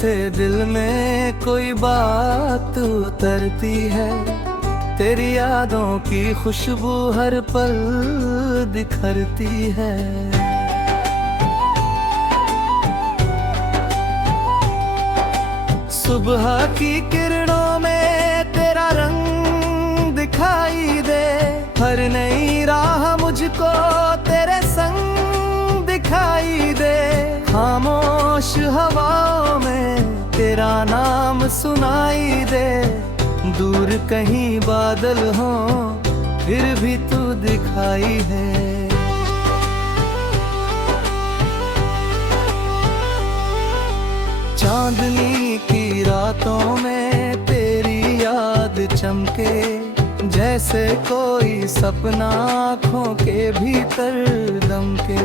जैसे दिल में कोई बात उतरती है, तेरी यादों की खुशबू हर पल बिखरती है। सुबह की किरणों में तेरा रंग दिखाई दे, हर नई राह मुझको तेरे संग दिखाई दे। खामोश हवाओं में तेरा नाम सुनाई दे, दूर कहीं बादल हो फिर भी तू दिखाई है। चांदनी की रातों में तेरी याद चमके, जैसे कोई सपना आँखों के भीतर दमके।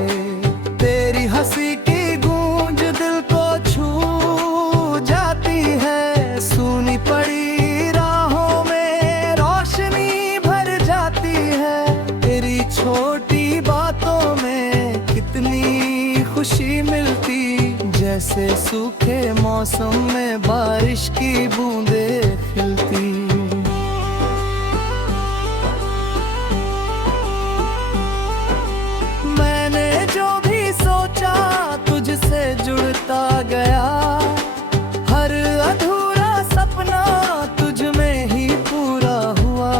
तेरी हंसी की गूंज दिल को छू जाती है, सूनी पड़ी राहों में रोशनी भर जाती है। तेरी छोटी बातों में कितनी खुशी मिलती, जैसे सूखे मौसम में बारिश की बूंदें खिलती। मैंने जो भी सोचा तुझसे जुड़ता गया, हर अधूरा सपना तुझ में ही पूरा हुआ।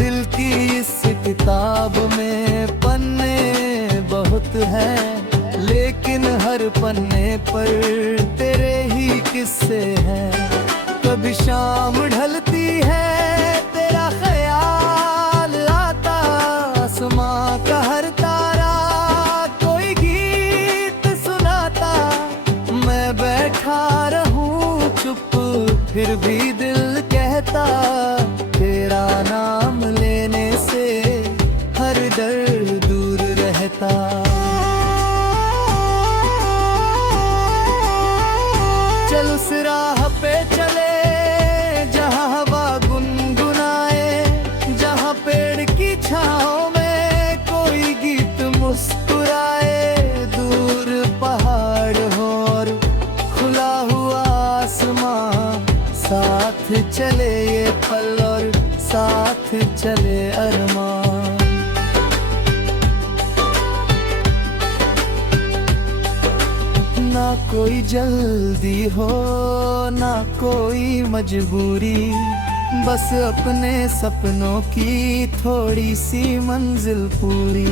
दिल की इस किताब में पन्ने बहुत हैं, लेकिन हर पन्ने पर तेरे ही किस्से हैं। कभी शाम ढलती है तेरा ख्याल आता, आसमां का हर तारा कोई गीत सुनाता। मैं बैठा रहूं चुप फिर भी दिल कहता, तेरा नाम लेने से हर डर दूर रहता। चल उस राह पे चले जहाँ हवा गुनगुनाए, जहाँ पेड़ की छाँव में कोई गीत मुस्कुराए। दूर पहाड़ हो और खुला हुआ आसमां, साथ चले ये पल और साथ चले अरमान। ना कोई जल्दी हो ना कोई मजबूरी, बस अपने सपनों की थोड़ी सी मंजिल पूरी।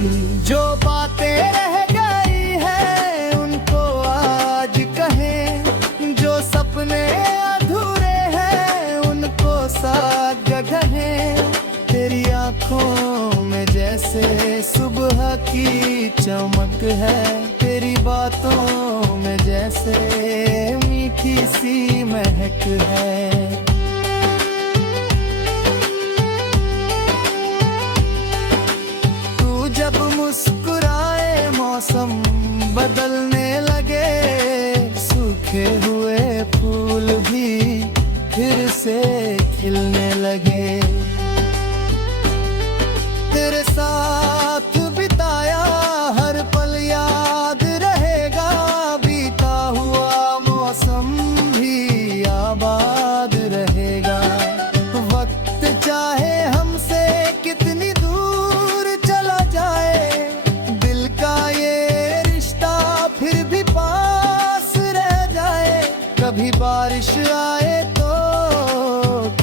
जो बातें रह गई है उनको आज कहें, जो सपने अधूरे हैं उनको साथ कहें। तेरी आंखों में जैसे सुबह की चमक है, तेरी बातों में जैसे मीठी सी महक है। तू जब मुस्कुराए मौसम बदलने लगे, सूखे हुए फूल भी फिर से खिलने लगे। तेरे साथ बिताया हर पल याद रहेगा, बीता हुआ मौसम भी आबाद रहेगा। वक्त चाहे हमसे कितनी दूर चला जाए, दिल का ये रिश्ता फिर भी पास रह जाए। कभी बारिश आए तो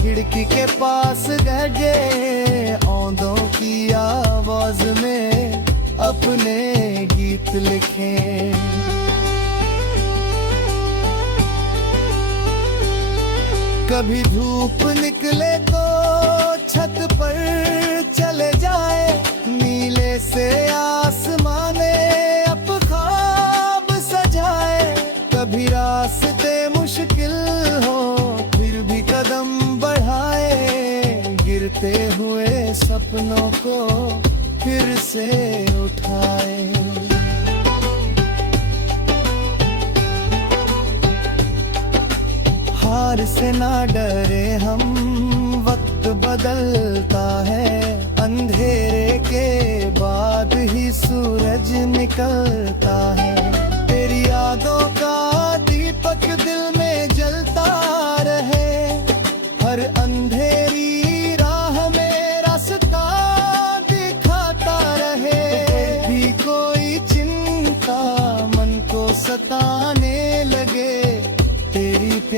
खिड़की के पास गए, औंधों की आवाज में अपने गीत लिखे। कभी धूप निकले तो छत पर चले जाए, नीले से आसमाने अब ख्वाब सजाए। कभी रास्ते मुश्किल हो फिर भी कदम बढ़ाए, गिरते हुए सपनों को फिर से उठाए। हार से ना डरे हम, वक्त बदलता है। अंधेरे के बाद ही सूरज निकलता है। तेरी यादों का दीपक दिल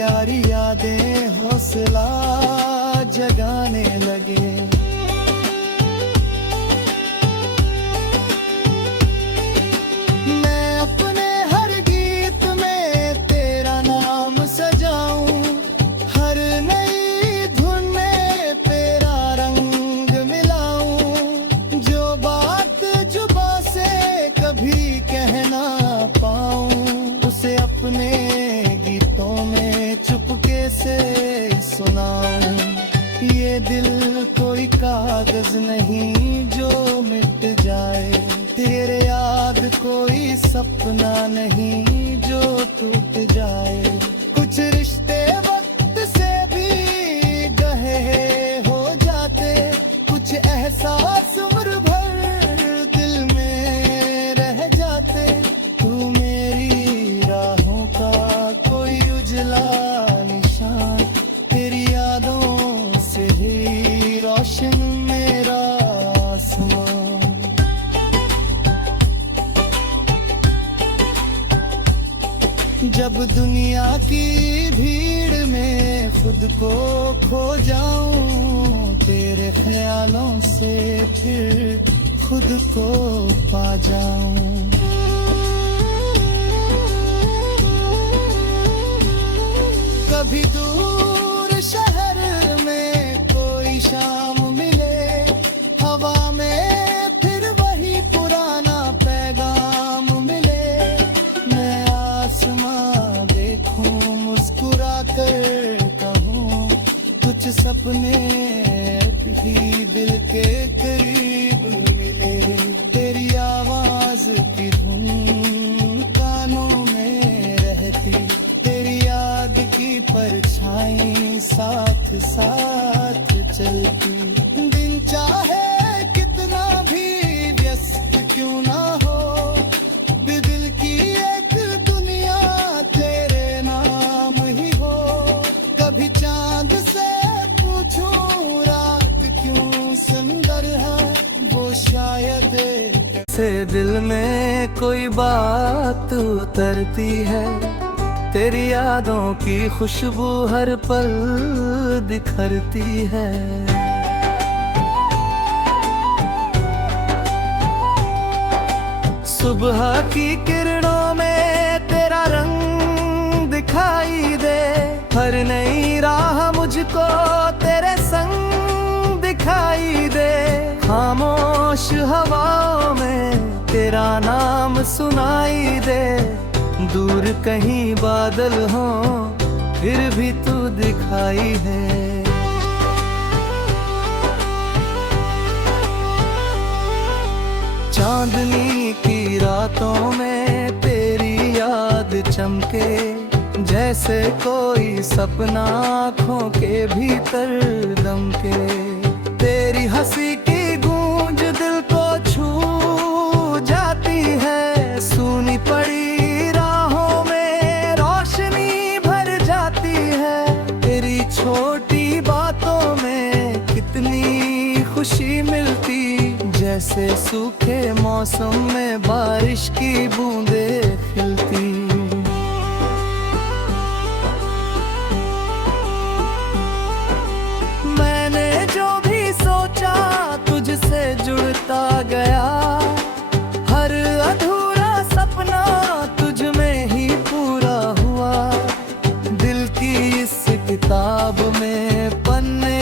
प्यारी यादें हौसला जगाने लगे। मैं अपने हर गीत में तेरा नाम सजाऊं, हर नई धुन में तेरा रंग मिलाऊं, जो बात जुबां से कभी कह ना पाऊं, उसे अपने गीतों में चुपके से सुनाऊं। ये दिल कोई कागज नहीं जो मिट जाए, तेरे याद कोई सपना नहीं जो टूट जाए। कुछ रिश्ते वक्त से भी गहे हो जाते, कुछ एहसास उम्र भर दिल में रह जाते। तू मेरी राहों का कोई उजला निशान, तेरी यादों से ही रोशन मेरा आसमान। जब दुनिया की भीड़ में खुद को खो जाऊं, तेरे ख्यालों से फिर खुद को पा जाऊं। कभी दूर शहर में कोई शाम मिले, हवा में फिर वही पुराना पैगाम मिले। मैं आसमां देखूं, मुस्कुरा कर कहूं, कुछ सपने भी दिल के करीब मिले। तेरी आवाज की धुन कानों में रहती, तेरी याद की परछाई साथ साथ चलती। दिन चाहे कितना भी व्यस्त क्यों ना हो, दिल की एक दुनिया तेरे नाम ही हो। कभी चांद से पूछूं रात क्यों सुंदर है, वो शायद से दिल में कोई बात उतरती है। तेरी यादों की खुशबू हर पल बिखरती है। सुबह की किरणों में तेरा रंग दिखाई दे, हर नई राह मुझको तेरे संग दिखाई दे। खामोश हवाओं में तेरा नाम सुनाई दे, दूर कहीं बादल हो फिर भी तू दिखाई है। चांदनी की रातों में तेरी याद चमके, जैसे कोई सपना आँखों के भीतर दमके। तेरी हंसी की गूंज दिल को छू जाती है, सुनी पड़ी छोटी बातों में कितनी खुशी मिलती, जैसे सूखे मौसम में बारिश की बूंदें खिलती। मैंने जो भी सोचा तुझसे जुड़ता गया, हर अधूरा सपना तुझ में ही पूरा हुआ। दिल की इस किताब में पन्ने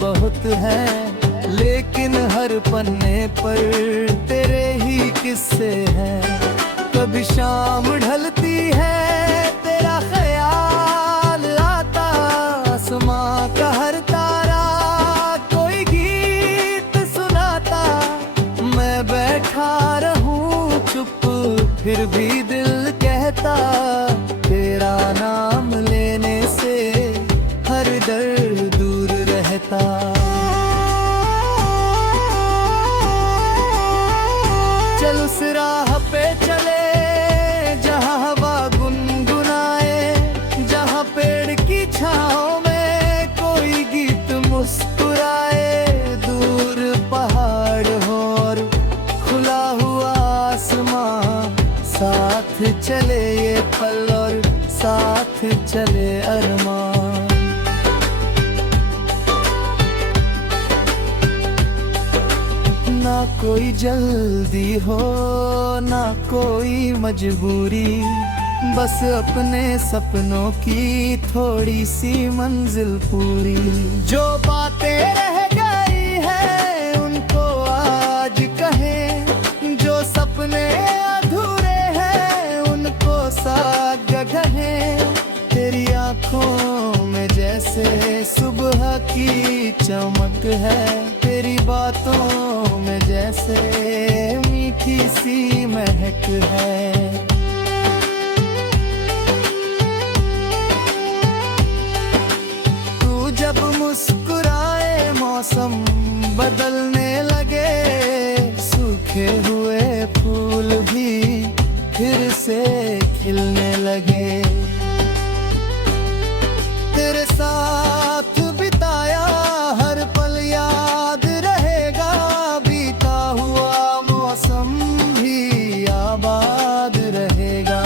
बहुत हैं, लेकिन हर पन्ने पर तेरे ही किस्से हैं। कभी साथ चले अरमान। ना कोई जल्दी हो ना कोई मजबूरी, बस अपने सपनों की थोड़ी सी मंजिल पूरी। जो बातें रह गई है उनको आज कहें, जो सपने अधूरे हैं उनको साथ कहें। तेरी आंखों में जैसे सुबह की चमक है, तेरी बातों में जैसे मीठी सी महक है। तू जब मुस्कुराए मौसम बदलने लगे, सूखे हुए फूल भी फिर से खिलने लगे। तेरे साथ बिताया हर पल याद रहेगा, बीता हुआ मौसम भी आबाद रहेगा।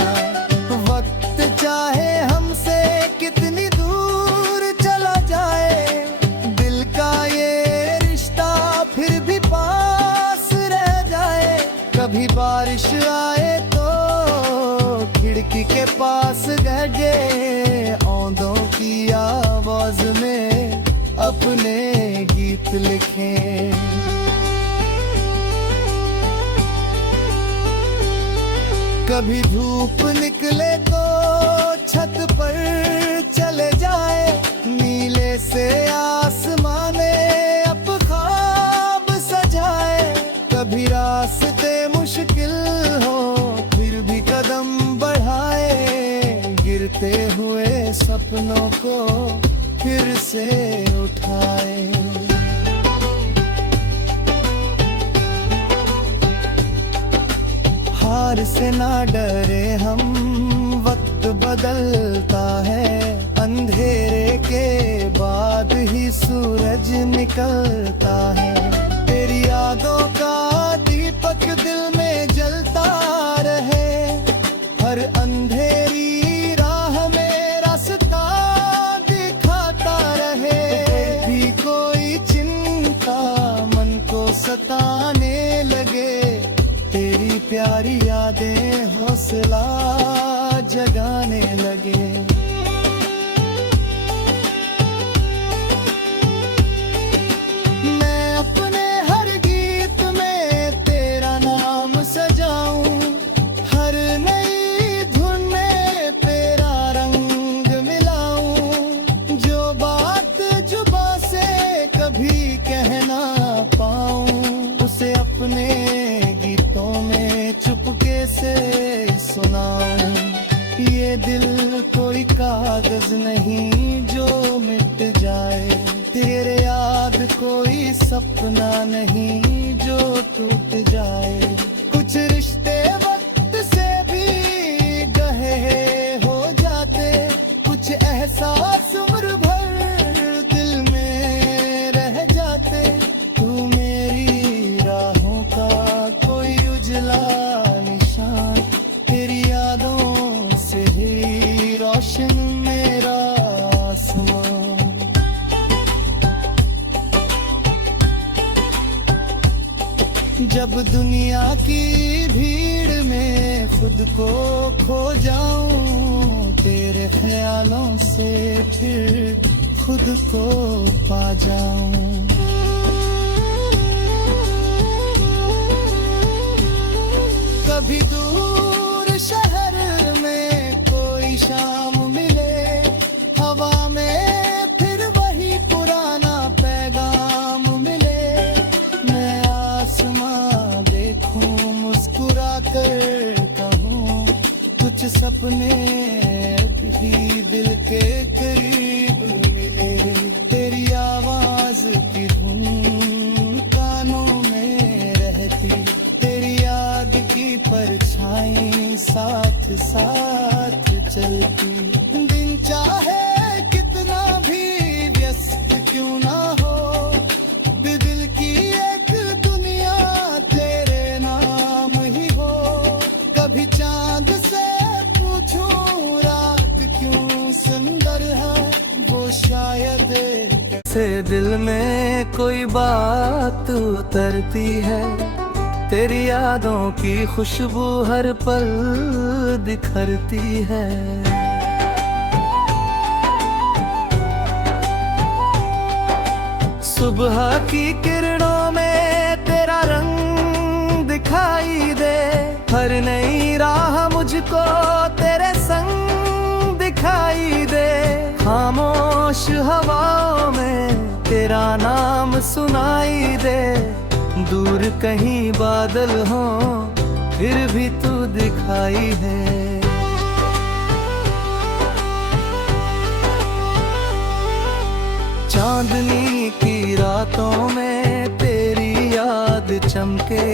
वक्त चाहे हमसे कितनी दूर चला जाए, दिल का ये रिश्ता फिर भी पास रह जाए। कभी बारिश आए तो खिड़की के पास गए, औंधों की आवाज में अपने गीत लिखे। कभी धूप निकले तो छत पर चले जाए, नीले से आसमाने अब ख्वाब सजाए। कभी रास्ते मुश्किल हो फिर भी कदम बढ़ाए, गिरते हुए सपनों को फिर से उठाए। हार से ना डरे हम, वक्त बदलता है, अंधेरे के बाद ही सूरज निकलता है। तेरी यादों का दीपक दिल में जलता रहे, हर अंधेरी राह में रास्ता दिखाता रहे। भी कोई चिंता मन को सताने लगे, तेरी प्यारी यादें हौसला जगाने लगे। मैं अपने हर गीत में तेरा नाम सजाऊं, हर नई धुन में तेरा रंग मिलाऊं। जो बात जुबां से कभी कह ना पाऊं, उसे अपने गीतों में चुपके से सुनाऊं। ये दिल कोई कागज नहीं जो मिट जाए, तेरे याद कोई सपना नहीं जो टूट जाए। कुछ रिश्ते वक्त से भी गहे हो जाते, कुछ एहसास उम्र भर दिल में रह जाते। तू मेरी राहों का कोई उजला निशान, तेरी यादों से ही रोशन मेरा आसमान। जब दुनिया की भीड़ में खुद को खो जाऊं, तेरे ख्यालों से फिर खुद को पा जाऊं। कभी दूर शहर में कोई शाम मिले, हवा में फिर वही पुराना पैगाम मिले। मैं आसमां देखूं मुस्कुरा कर कहूं, कुछ सपने भी दिल के करीब मिले। तेरी आवाज की धुन कानों में रहती, तेरी याद की परछाई से दिल में कोई बात उतरती है, तेरी यादों की खुशबू हर पल बिखरती है। सुबह की किरणों में तेरा रंग दिखाई दे, हर नई राह मुझको तेरे संग दिखाई दे। खामोश हवाओं में तेरा नाम सुनाई दे, दूर कहीं बादल हो फिर भी तू दिखाई है। चांदनी की रातों में तेरी याद चमके,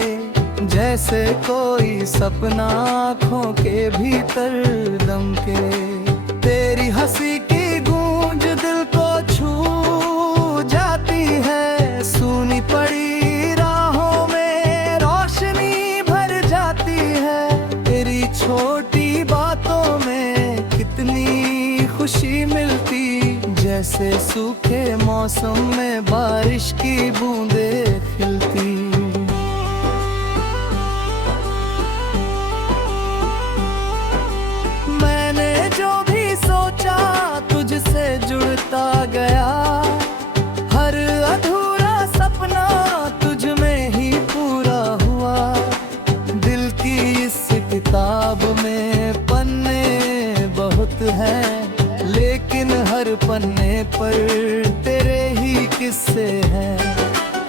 जैसे कोई सपना आँखों के भीतर दमके। तेरी हंसी की गूंज दिल को छू जाती है, सूनी पड़ी राहों में रोशनी भर जाती है। तेरी छोटी बातों में कितनी खुशी मिलती, जैसे सूखे मौसम में बारिश की बूंदें खिलती। मैंने जो भी सोचा तुझसे जुड़ता गया, हर अधूरा सपना तुझ में ही पूरा हुआ। दिल की इस किताब में पन्ने बहुत हैं, लेकिन हर पन्ने पर तेरे ही किस्से हैं।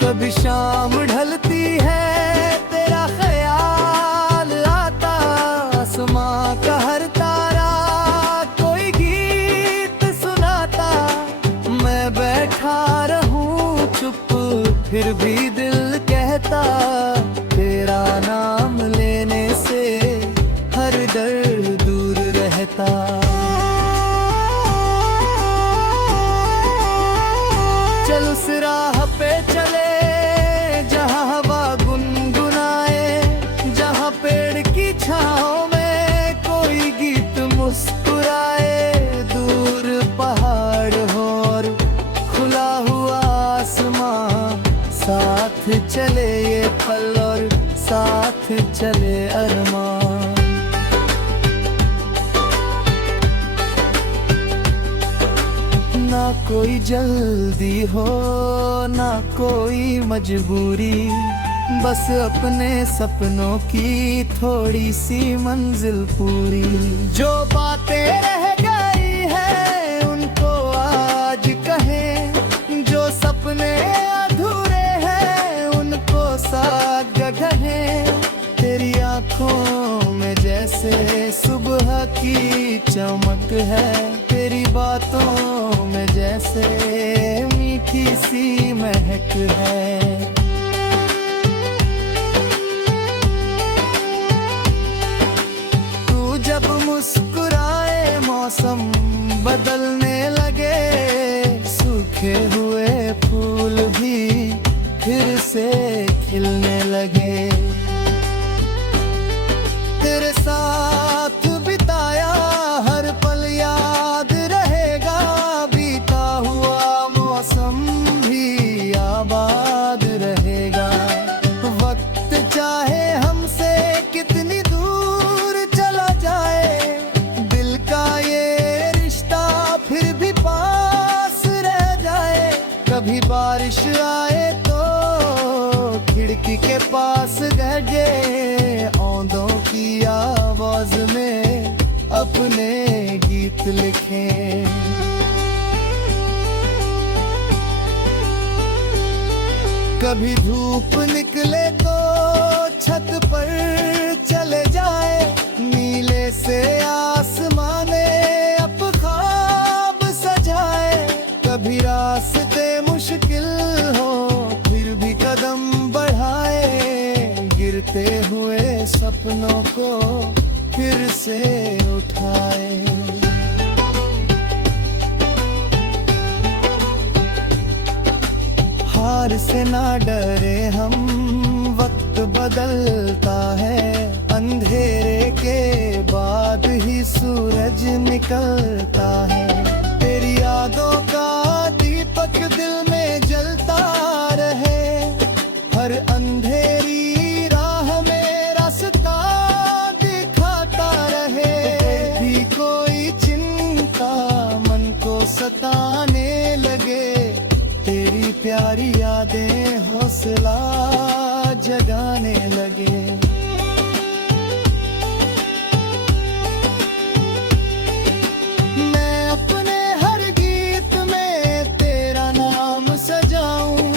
कभी शाम ढलती है तेरा ख्याल आता, आसमां का हर तारा कोई गीत सुनाता। मैं बैठा रहूं चुप फिर भी दिल कहता, तेरा नाम लेने से हर डर दूर रहता। चल उस राह पे चले जहाँ हवा गुनगुनाए, जहाँ पेड़ की छाँव में कोई गीत मुस्कुराए। दूर पहाड़ हो और खुला हुआ आसमां, साथ चले ये पल और साथ चले अरमान। ना कोई जल्दी हो ना कोई मजबूरी, बस अपने सपनों की थोड़ी सी मंजिल पूरी। जो बातें रह गई है उनको आज कहें, जो सपने अधूरे हैं उनको साथ कहें। तेरी आंखों में जैसे सुबह की चमक है, तेरी बातों में जैसे मीठी सी महक है। तू जब मुस्कुराए मौसम बदलने लगे, सूखे हुए फूल भी फिर से खिलने लगे। तेरे साथ बिताया हर पल याद रहेगा, बीता हुआ मौसम भी आबाद रहेगा। वक्त चाहे हमसे कितनी दूर चला जाए, दिल का ये रिश्ता फिर भी पास रह जाए। कभी बारिश आए तो खिड़की के पास गए, औंधों की आवाज में अपने गीत लिखे। कभी धूप निकले तो छत पर चले जाए, नीले से आसमाने अब ख्वाब सजाए। कभी रास्ते मुश्किल हो फिर भी कदम बढ़ाए, गिरते हुए सपनों को फिर से उठाए। हार से ना डरे हम, वक्त बदलता है। अंधेरे के बाद ही सूरज निकलता है। तेरी यादों का दीपक दिल सताने लगे, तेरी प्यारी यादें हौसला जगाने लगे। मैं अपने हर गीत में तेरा नाम सजाऊं,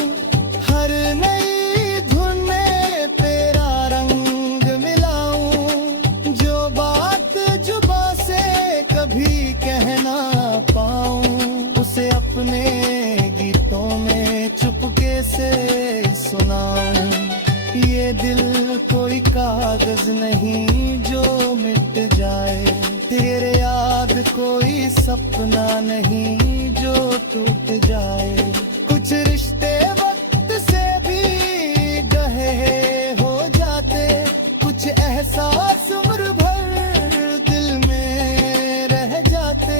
हर नई धुन में तेरा रंग मिलाऊं, जो बात जुबां से कभी कह ना पाऊं, उसे अपने गीतों में चुपके से सुनाऊं। ये दिल कोई कागज नहीं जो मिट जाए, तेरे याद कोई सपना नहीं जो टूट जाए। कुछ रिश्ते वक्त से भी गहे हो जाते, कुछ एहसास उम्र भर दिल में रह जाते।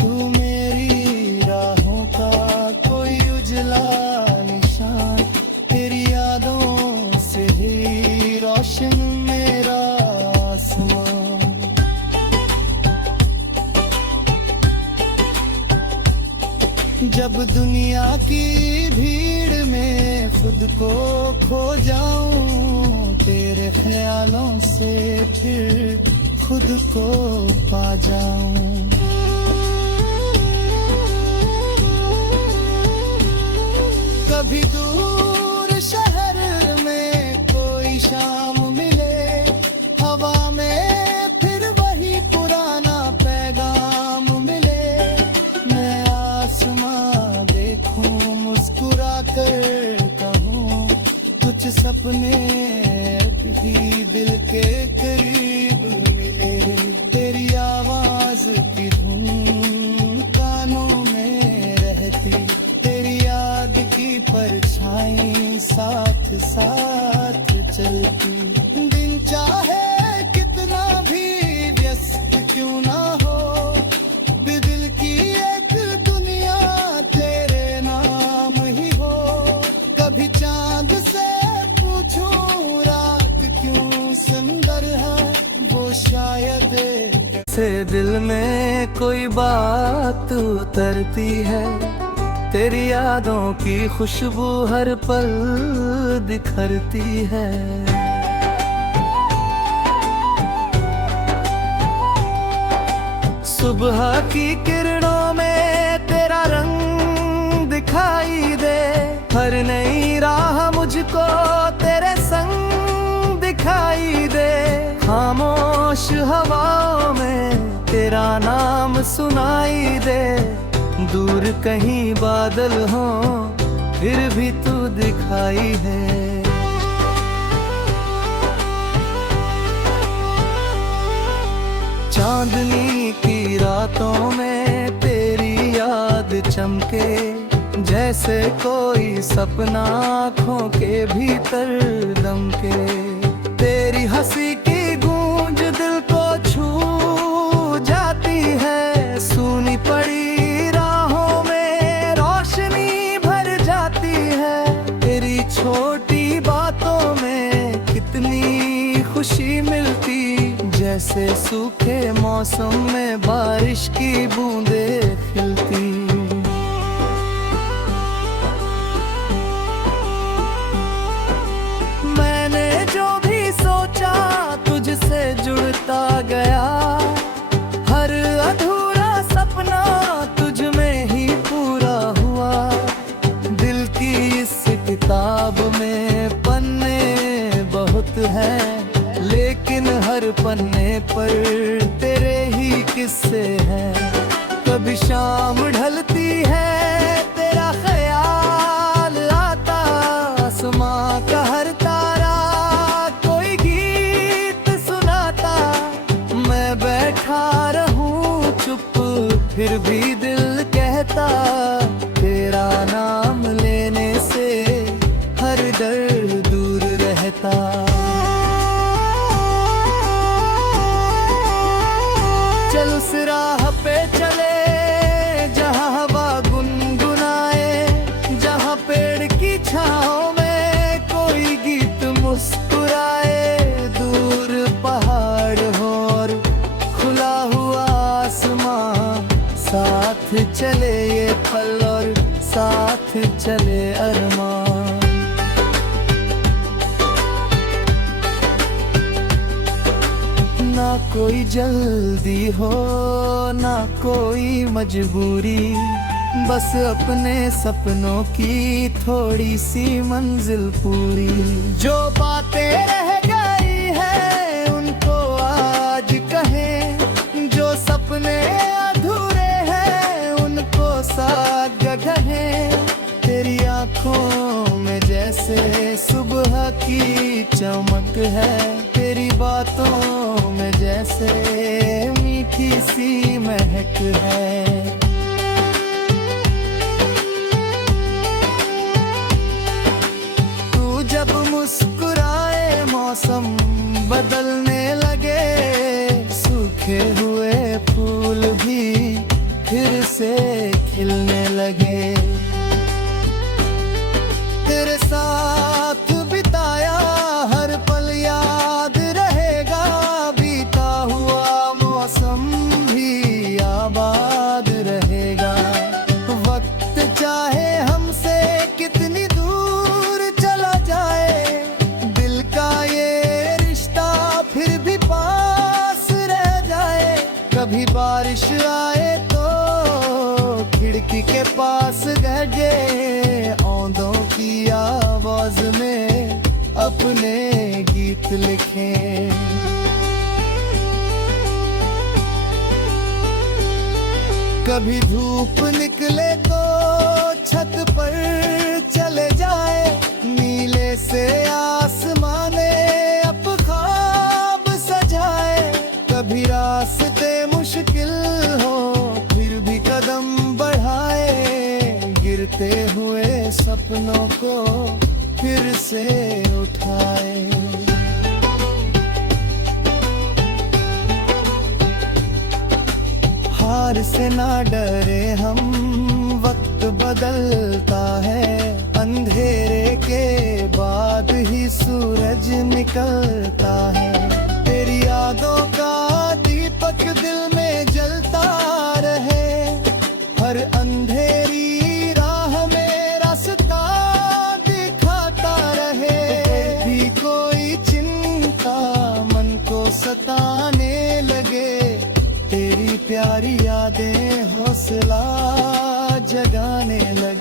तू मेरी राहों का कोई उजला निशान, तेरी यादों से ही रोशन मेरा आसमान। जब दुनिया की भीड़ में खुद को खो जाऊं, तेरे ख्यालों से फिर खुद को पा जाऊं। कभी दूर शहर में कोई शाम मिले, हवा में फिर वही पुराना पैगाम मिले। मैं आसमां देखूं मुस्कुरा कर कहूं, कुछ सपने भी दिल के करीब मिले। तेरी आवाज की धुन कानों में रहती, तेरी याद की परछाई साथ साथ चलती। दिन चाहे कितना भी व्यस्त क्यों ना हो, दिल की एक दुनिया तेरे नाम ही हो। कभी चांद से पूछूं रात क्यों सुंदर है, वो शायद से दिल में कोई बात उतरती है। तेरी यादों की खुशबू हर पल बिखरती है। सुबह की किरणों में तेरा रंग दिखाई दे, हर नई राह मुझको तेरे संग दिखाई दे। खामोश हवाओं में तेरा नाम सुनाई दे, दूर कहीं बादल हो फिर भी तू दिखाई है। चांदनी की रातों में तेरी याद चमके, जैसे कोई सपना आँखों के भीतर दमके। तेरी हंसी की गूंज दिल को छू जाती है, सूनी पड़ी छोटी बातों में कितनी खुशी मिलती, जैसे सूखे मौसम में बारिश की बूंदें खिलती। मैंने जो भी सोचा तुझसे जुड़ता गया, हर अधूरा सपना तुझ में ही पूरा हुआ। दिल की इस किताब में पन्ने बहुत हैं, लेकिन हर पन्ने पर तेरे ही किस्से हैं। कभी शाम ढलती है तेरा ख्याल आता, आसमां का हर तारा कोई गीत सुनाता। मैं बैठा रहूं चुप फिर भी दिल कहता, तेरा नाम लेने से हर डर दूर रहता। चल उस राह पे चले जहाँ हवा गुनगुनाए, जहाँ पेड़ की छाँव में कोई गीत मुस्कुराए। दूर पहाड़ हो और खुला हुआ आसमां, साथ चले ये पल और साथ चले अरमान। ना कोई जल्दी हो ना कोई मजबूरी, बस अपने सपनों की थोड़ी सी मंजिल पूरी। जो बातें रह गई है उनको आज कहें, जो सपने अधूरे हैं उनको साथ कहें। तेरी आंखों में जैसे सुबह की चमक है, तेरी बातों में जैसे मीठी सी महक है। तू जब मुस्कुराए मौसम बदलने लगे, सूखे हुए फूल भी फिर से खिलने लगे। तेरे साथ बिताया हर पल याद रहेगा, बीता हुआ मौसम भी आबाद रहेगा। वक्त चाहे हमसे कितनी दूर चला जाए, दिल का ये रिश्ता फिर भी पास रह जाए। कभी बारिश आए तो खिड़की के पास गए, औंधों की आवाज में अपने गीत लिखे। कभी धूप निकले तो छत पर चले जाए, नीले से आसमाने अब ख्वाब सजाए। कभी रास्ते मुश्किल हो फिर भी कदम बढ़ाए, गिरते हुए सपनों को फिर से उठाए। हार से ना डरे हम, वक्त बदलता है। अंधेरे के बाद ही सूरज निकलता है। तेरी यादों का दीपक दिल में जलता रहे, हर अंधेरी राह में रास्ता दिखाता रहे। भी कोई चिंता मन को सताने लगे, तेरी प्यारी यादें हौसला जगाने लगे।